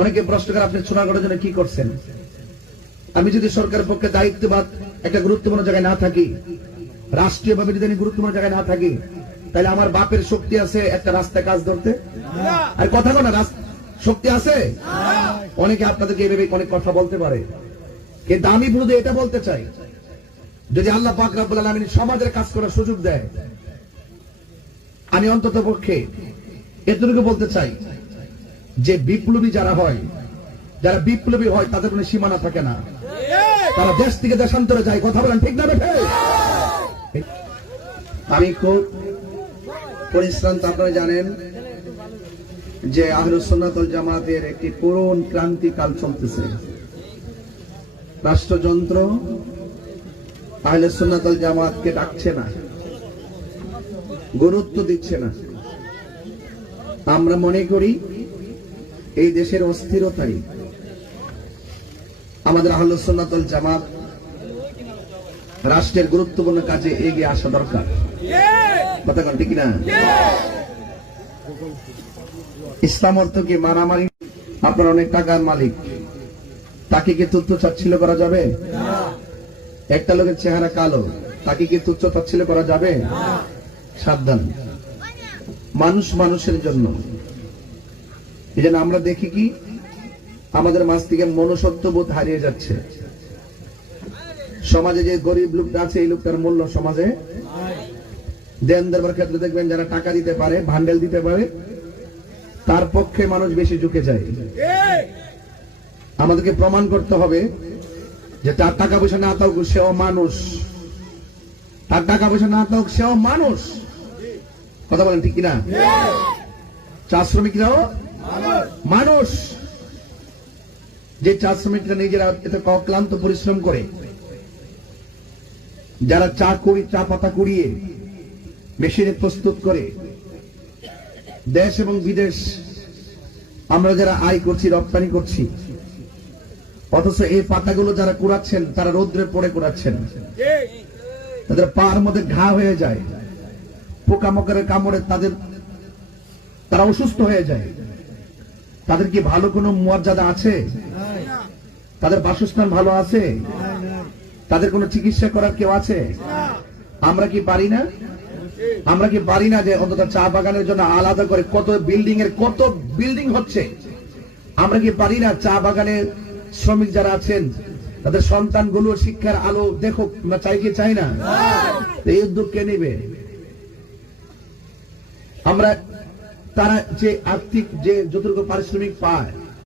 অনেকে প্রশ্ন করে আপনি সোনারগড়ের জন্য কি করছেন? আমি যদি সরকারের পক্ষে দায়িত্ববাদ একটা গুরুত্বপূর্ণ জায়গায় না থাকি, রাষ্ট্রীয়ভাবে যদি আমি গুরুত্বপূর্ণ জায়গায় না থাকি, তাহলে আমার বাপের শক্তি আছে একটা রাস্তায় কাজ ধরতে? আর কথা বলে শক্তি আছে? অনেকে আপনাদেরকে এভাবে অনেক কথা বলতে পারে, কিন্তু আমি শুধু এটা বলতে চাই, যদি আল্লাহ পাক রব্বুল আলামিন সমাজের কাজ করার সুযোগ দেয়, আমি অন্তত পক্ষে এতটুকু বলতে চাই যে বিপ্লবী যারা হয়, যারা বিপ্লবী হয় তাদের কোনো সীমানা থাকে না, তারা দেশ থেকে দেশান্তরে যায়। কথা বলেন ঠিক না বেঠে? আমি খুব পরিশ্রান্ত। আপনারা জানেন যে আহলুস সুন্নাত ওয়াল জামাতের একটি করুণ ক্রান্তিকাল চলতেছে। রাষ্ট্রযন্ত্র আহলুস সুন্নাত ওয়াল জামাতকে ডাকছে না, গুরুত্ব দিচ্ছে না। আমরা মনে করি এই দেশের অস্থিরতাই আমাদের আহলুস সুন্নাত ওয়াল জামাত রাষ্ট্রের গুরুত্বপূর্ণ কাজে এগিয়ে আসা দরকার। কথা বলেন ঠিক না? ইসলাম অর্থ কি মারামারি? আপনার অনেক টাকার মালিক, তাকে কি তুচ্ছ তাচ্ছিল্য করা যাবে? একটা লোকের চেহারা কালো, তাকে কি তুচ্ছ তাচ্ছিল্য করা যাবে? সাবধান। মানুষ মানুষের জন্য। এই জন্য আমরা দেখি কি আমাদের মাঝ থেকে মনুষ্যত্ববোধ হারিয়ে যাচ্ছে। সমাজে যে গরিব লোকটা আছে, এই লোকটার মূল্য সমাজে দেন দেবার ক্ষেত্রে দেখবেন যারা টাকা দিতে পারে, ভান্ডেল দিতে পারে, তার পক্ষে মানুষ বেশি ঝুঁকে যায়। আমাদেরকে প্রমাণ করতে হবে যে তার টাকা পয়সা না থাকুক সেও মানুষ, তার টাকা পয়সা না থাকুক সেও মানুষ। কথা বলেন ঠিক কিনা? চা শ্রমিকরাও মানুষ। যে চা শ্রমিকরা নিজেরা এত অক্লান্ত পরিশ্রম করে, যারা চা পাতা কুড়িয়ে মেশিনে প্রস্তুত করে, দেশ এবং বিদেশ আমরা যারা আয় করছি, রপ্তানি করছি, অথচ এই পাতাগুলো যারা কুড়াচ্ছেন তারা রৌদ্রে পড়ে কুড়াচ্ছেন, তাদের পার মধ্যে ঘা হয়ে যায়, পোকামাকড়ের কামড়ে তারা অসুস্থ হয়ে যায়। তাদের কি ভালো কোনো মর্যাদা আছে? তাদের বাসস্থান ভালো আছে? তাদের কোনো চিকিৎসা করার কেউ আছে? আমরা কি পারি না? আমরা কি পারি না যে অন্তত চা বাগানের জন্য আলাদা করে কত বিল্ডিং হচ্ছে? আমরা কি পারি না চা বাগানের শ্রমিক যারা আছেন তাদের সন্তানগুলোর শিক্ষার আলো দেখুক? আমরা চাই কি চাই না? এই উদ্যোগ কে নেবে? আমরা তারা যে আর্থিক যে যতটুকু পারিশ্রমিক পায়